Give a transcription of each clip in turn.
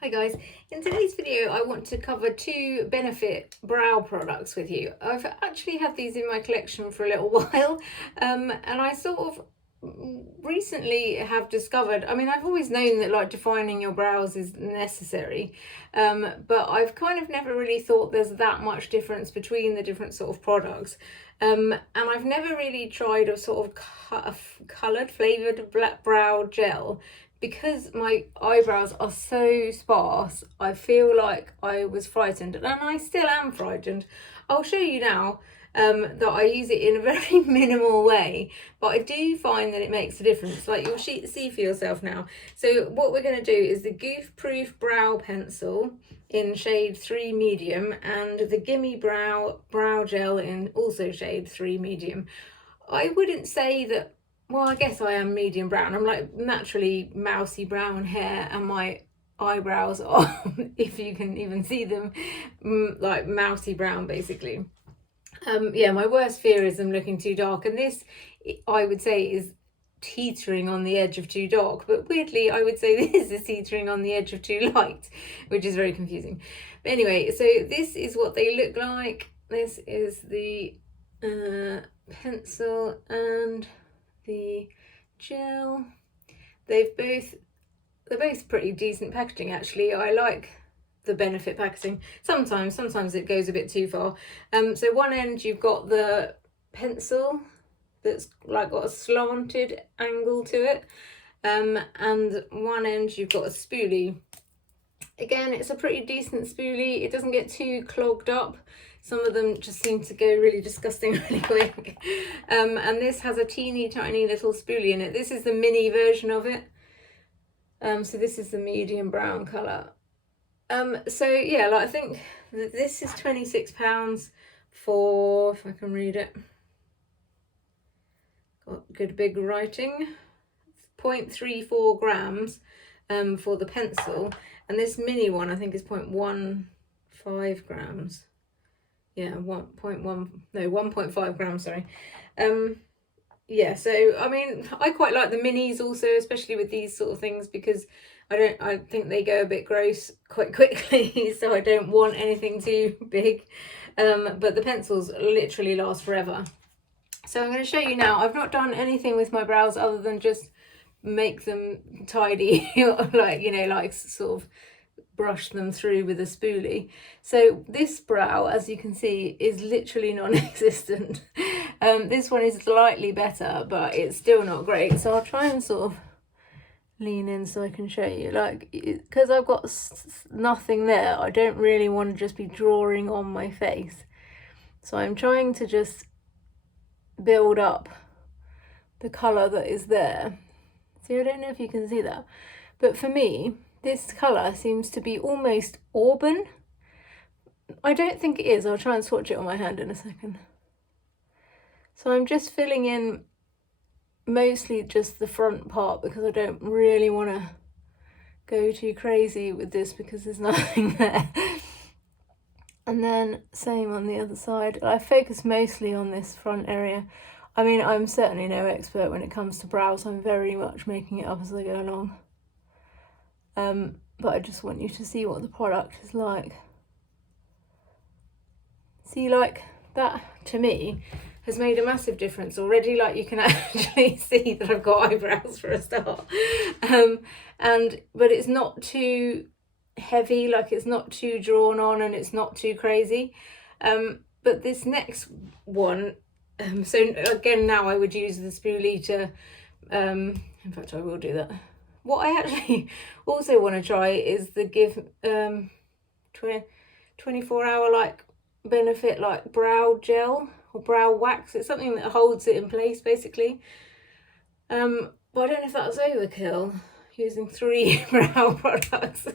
Hi guys, in today's video I want to cover two Benefit brow products with you. I've actually had these in my collection for a little while and I sort of recently have discovered, I've always known that like defining your brows is necessary, but I've kind of never really thought there's that much difference between the different sort of products. And I've never really tried a sort of coloured flavoured black brow gel because my eyebrows are so sparse. I feel like I was frightened, and I still am frightened. I'll show you now that I use it in a very minimal way, but I do find that it makes a difference. Like you'll see for yourself now. So what we're going to do is the Goof Proof Brow Pencil in shade 3 medium and the Gimme brow gel in also shade 3 medium. I wouldn't say that, well, I guess I am medium brown. I'm like naturally mousy brown hair, and my eyebrows are, if you can even see them, like mousy brown basically. Yeah, my worst fear is them looking too dark, and this I would say is teetering on the edge of too dark, but weirdly I would say this is teetering on the edge of too light, which is very confusing. But anyway, so this is what they look like. This is the pencil and the gel. They're both pretty decent packaging actually. I like the Benefit packaging. Sometimes it goes a bit too far. So one end you've got the pencil that's like got a slanted angle to it, and one end you've got a spoolie. Again, it's a pretty decent spoolie. It doesn't get too clogged up. Some of them just seem to go really disgusting really quick. And this has a teeny tiny little spoolie in it. This is the mini version of it. So this is the medium brown colour. So yeah, like I think this is £26 for, if I can read it, got good big writing, 0.34 grams for the pencil, and this mini one I think is 0.15 grams. Yeah, 1.5 grams, sorry. Yeah, so I quite like the minis also, especially with these sort of things, because I think they go a bit gross quite quickly, so I don't want anything too big. But the pencils literally last forever. So I'm going to show you now. I've not done anything with my brows other than just make them tidy, like sort of brush them through with a spoolie. So this brow, as you can see, is literally non-existent. This one is slightly better, but it's still not great. So I'll try and sort of lean in so I can show you, like, because I've got nothing there, I don't really want to just be drawing on my face. So I'm trying to just build up the colour that is there. See, I don't know if you can see that, but for me, this colour seems to be almost auburn. I don't think it is. I'll try and swatch it on my hand in a second. So I'm just filling in mostly just the front part because I don't really want to go too crazy with this because there's nothing there. And then same on the other side. I focus mostly on this front area. I'm certainly no expert when it comes to brows. I'm very much making it up as I go along. But I just want you to see what the product is like. See, like that to me has made a massive difference already. Like you can actually see that I've got eyebrows for a start. But it's not too heavy, like it's not too drawn on, and it's not too crazy. But this next one, so again, now I would use the spoolie to, in fact I will do that. What I actually also want to try is the Give 24-hour like Benefit like brow gel or brow wax. It's something that holds it in place basically. But I don't know if that's overkill using 3 brow products.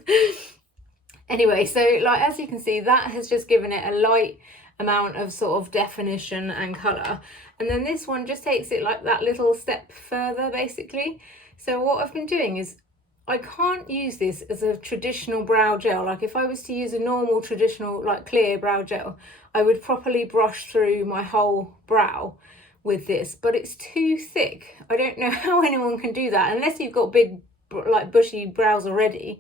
Anyway, so like as you can see, that has just given it a light amount of sort of definition and colour, and then this one just takes it like that little step further basically. So what I've been doing is I can't use this as a traditional brow gel. Like if I was to use a normal traditional like clear brow gel, I would properly brush through my whole brow with this, but it's too thick. I don't know how anyone can do that unless you've got big like bushy brows already.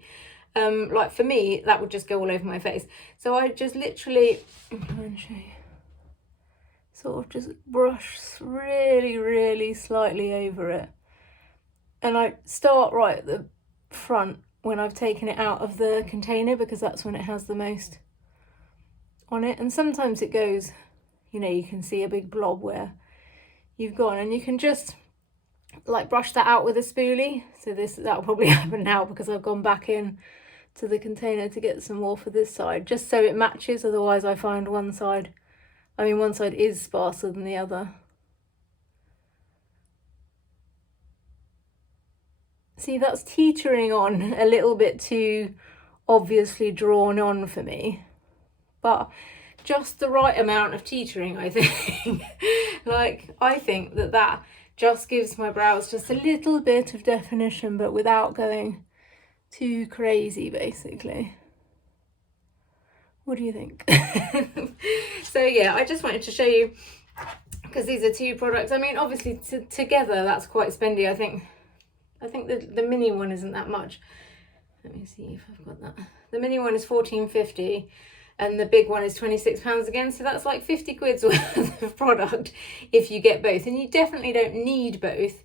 like for me, that would just go all over my face. So I just literally, I'm trying to show you, sort of just brush really, really slightly over it. And I start right at the front when I've taken it out of the container, because that's when it has the most on it. And sometimes it goes, you know, you can see a big blob where you've gone, and you can just like brush that out with a spoolie. So that'll probably happen now because I've gone back in to the container to get some more for this side, just so it matches. Otherwise I find one side is sparser than the other. See, that's teetering on a little bit too obviously drawn on for me, but just the right amount of teetering, I think. Like, I think that just gives my brows just a little bit of definition, but without going too crazy, basically. What do you think? So yeah, I just wanted to show you, because these are two products. I mean, obviously together that's quite spendy. I think the mini one isn't that much. Let me see if I've got that. The mini one is £14.50 and the big one is £26 again. So that's like 50 quid's worth of product if you get both. And you definitely don't need both.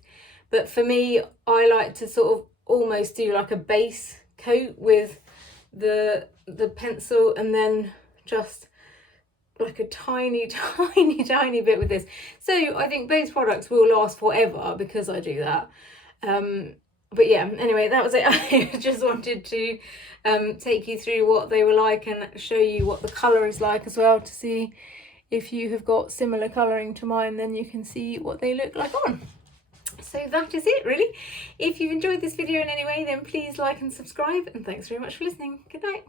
But for me, I like to sort of almost do like a base coat with the pencil, and then just like a tiny bit with this. So I think both products will last forever because I do that. But yeah, anyway, that was it. I just wanted to take you through what they were like and show you what the colour is like as well, to see if you have got similar colouring to mine, then you can see what they look like on. So that is it, really. If you've enjoyed this video in any way, then please like and subscribe, and thanks very much for listening. Good night.